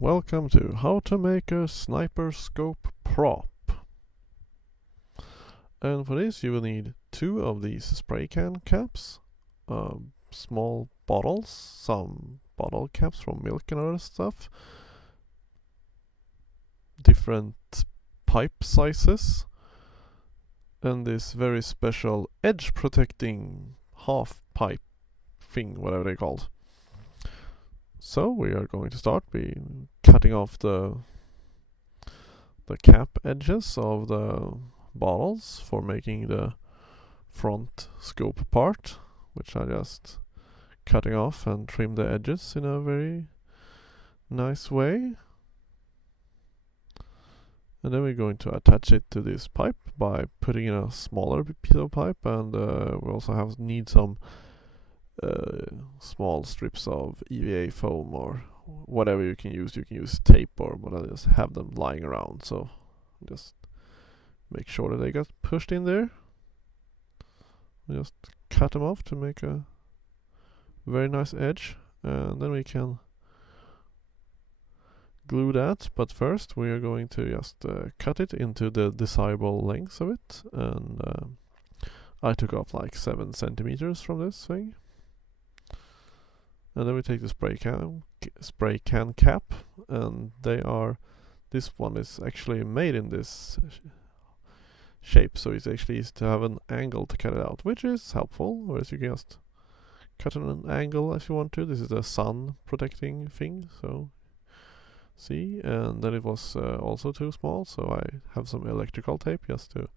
Welcome to how to make a sniper scope prop. And for this you will need 2 of these spray can caps, small bottles, some bottle caps from milk and other stuff, different pipe sizes, and this very special edge protecting half pipe thing, whatever they called. So we are going to start by cutting off the cap edges of the bottles for making the front scope part, which I just cutting off and trim the edges in a very nice way. And then we're going to attach it to this pipe by putting in a smaller piece of pipe, and we also need some small strips of EVA foam or whatever you can use. You can use tape or whatever, just have them lying around. So just make sure that they get pushed in there. Just cut them off to make a very nice edge, and then we can glue that. But first we are going to just cut it into the desirable lengths of it, and I took off like 7 centimeters from this thing. And then we take the spray can cap, and this one is actually made in this shape, so it's actually easy to have an angle to cut it out, which is helpful, whereas you can just cut on an angle if you want to. This is a sun protecting thing, so see, and then it was also too small, so I have some electrical tape just to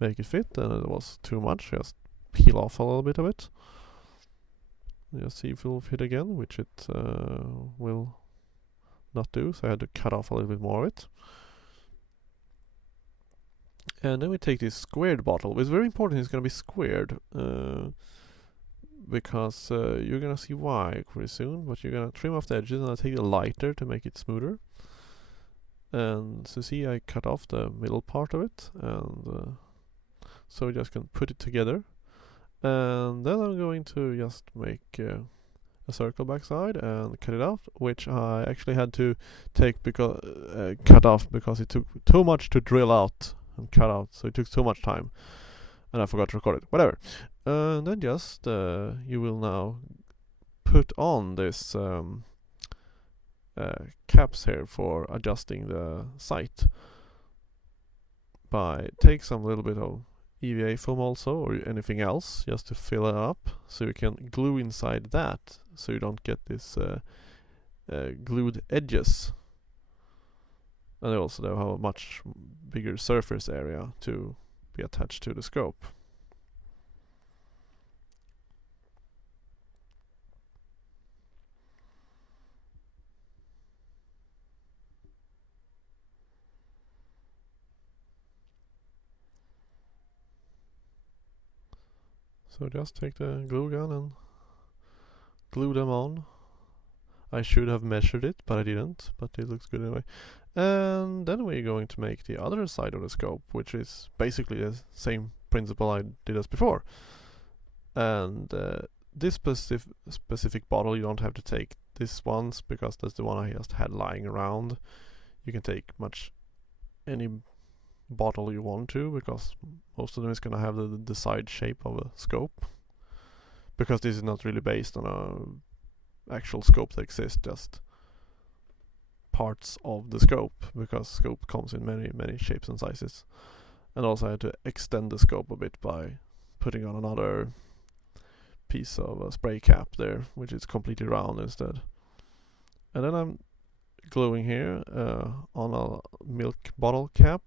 make it fit, and it was too much, just peel off a little bit of it. Just see if it will fit again, which it will not do, so I had to cut off a little bit more of it. And then we take this squared bottle. It's very important it's going to be squared, because you're going to see why pretty soon, but you're going to trim off the edges, and I'll take a lighter to make it smoother. And so see, I cut off the middle part of it, and so we just can put it together. And then I'm going to just make a circle backside and cut it out, which I actually had to take cut off because it took too much to drill out and cut out, so it took too much time, and I forgot to record it. Whatever. And then just you will now put on this caps here for adjusting the sight by take some little bit of EVA foam also, or anything else, just to fill it up, so you can glue inside that, so you don't get this glued edges. And they also have a much bigger surface area to be attached to the scope. So just take the glue gun and glue them on. I should have measured it, but I didn't, but it looks good anyway. And then we're going to make the other side of the scope, which is basically the same principle I did as before. And this specific bottle, you don't have to take this ones, because that's the one I just had lying around. You can take any bottle you want to, because most of them is going to have the side shape of a scope, because this is not really based on a actual scope that exists, just parts of the scope, because scope comes in many shapes and sizes. And also I had to extend the scope a bit by putting on another piece of a spray cap there, which is completely round instead. And then I'm gluing here on a milk bottle cap,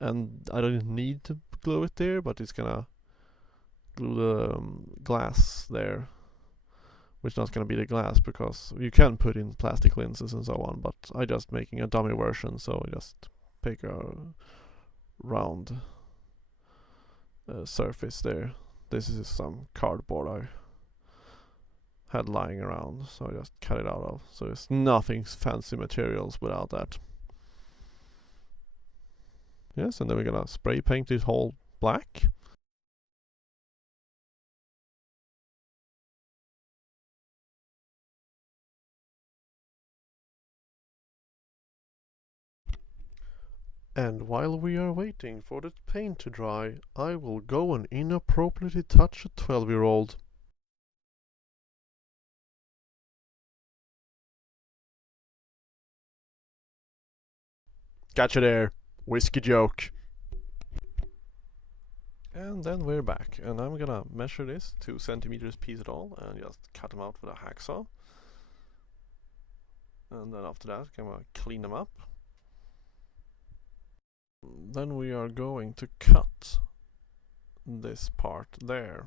and I don't need to glue it there, but it's gonna glue the glass there, which is not gonna be the glass, because you can put in plastic lenses and so on, but I just making a dummy version, so I just pick a round surface there. This is some cardboard I had lying around, so I just cut it out of, so it's nothing fancy materials without that. Yes, and then we're gonna spray paint it whole black. And while we are waiting for the paint to dry, I will go and inappropriately touch a 12-year-old. Gotcha there. Whiskey joke. And then we're back, and I'm gonna measure this 2 centimeters piece at all and just cut them out with a hacksaw. And then after that, I'm gonna clean them up. Then we are going to cut this part there.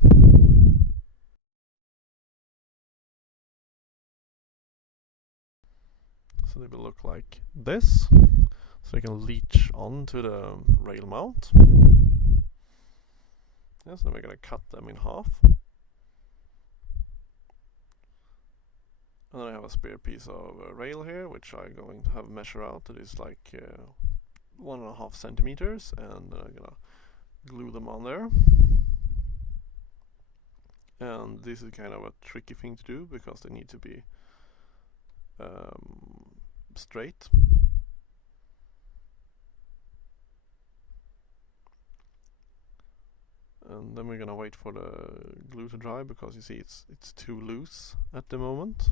So they will look like this. So they can leach onto the rail mount. Yes, then we're gonna cut them in half. And then I have a spare piece of rail here, which I'm going to have measure out. It is like 1.5 centimeters, and then I'm gonna glue them on there. And this is kind of a tricky thing to do because they need to be straight. And then we're gonna wait for the glue to dry because you see it's too loose at the moment.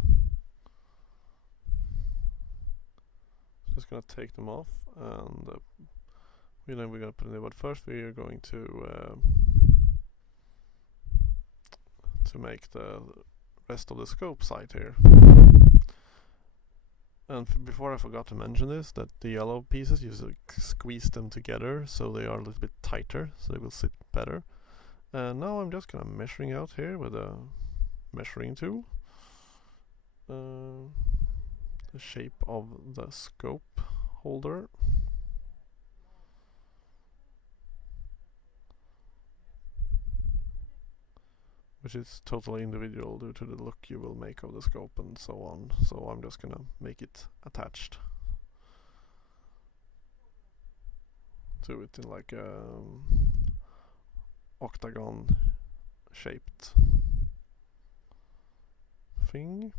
Just gonna take them off, and then we're gonna put it in. But first we are going to make the rest of the scope side here. And before I forgot to mention this, that the yellow pieces, you squeeze them together so they are a little bit tighter, so they will sit better. And now I'm just gonna measuring out here with a measuring tool the shape of the scope holder. Which is totally individual due to the look you will make of the scope and so on. So I'm just gonna make it attached to it in like a octagon shaped thing.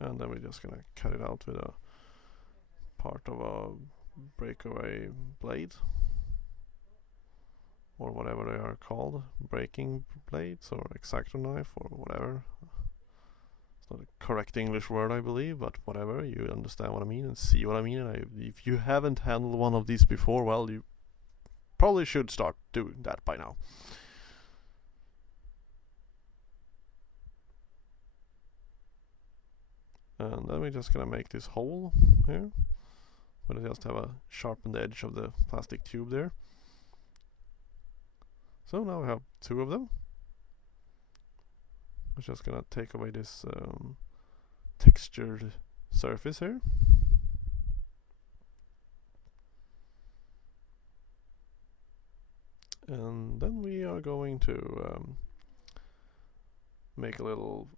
And then we're just gonna cut it out with a part of a breakaway blade, or whatever they are called, breaking blades or X-Acto knife or whatever. It's not a correct English word, I believe, but whatever, you understand what I mean and see what I mean. And if you haven't handled one of these before, well, you probably should start doing that by now. And then we're just gonna make this hole here. We'll just have a sharpened edge of the plastic tube there. So now we have 2 of them. I'm just gonna take away this textured surface here. And then we are going to make a little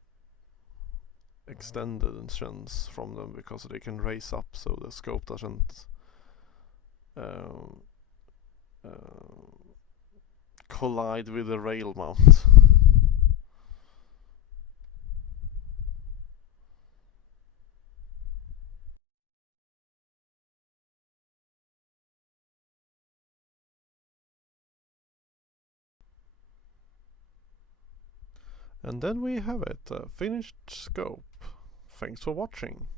extended entrance from them because they can raise up so the scope doesn't collide with the rail mount. And then we have it, a finished scope. Thanks for watching.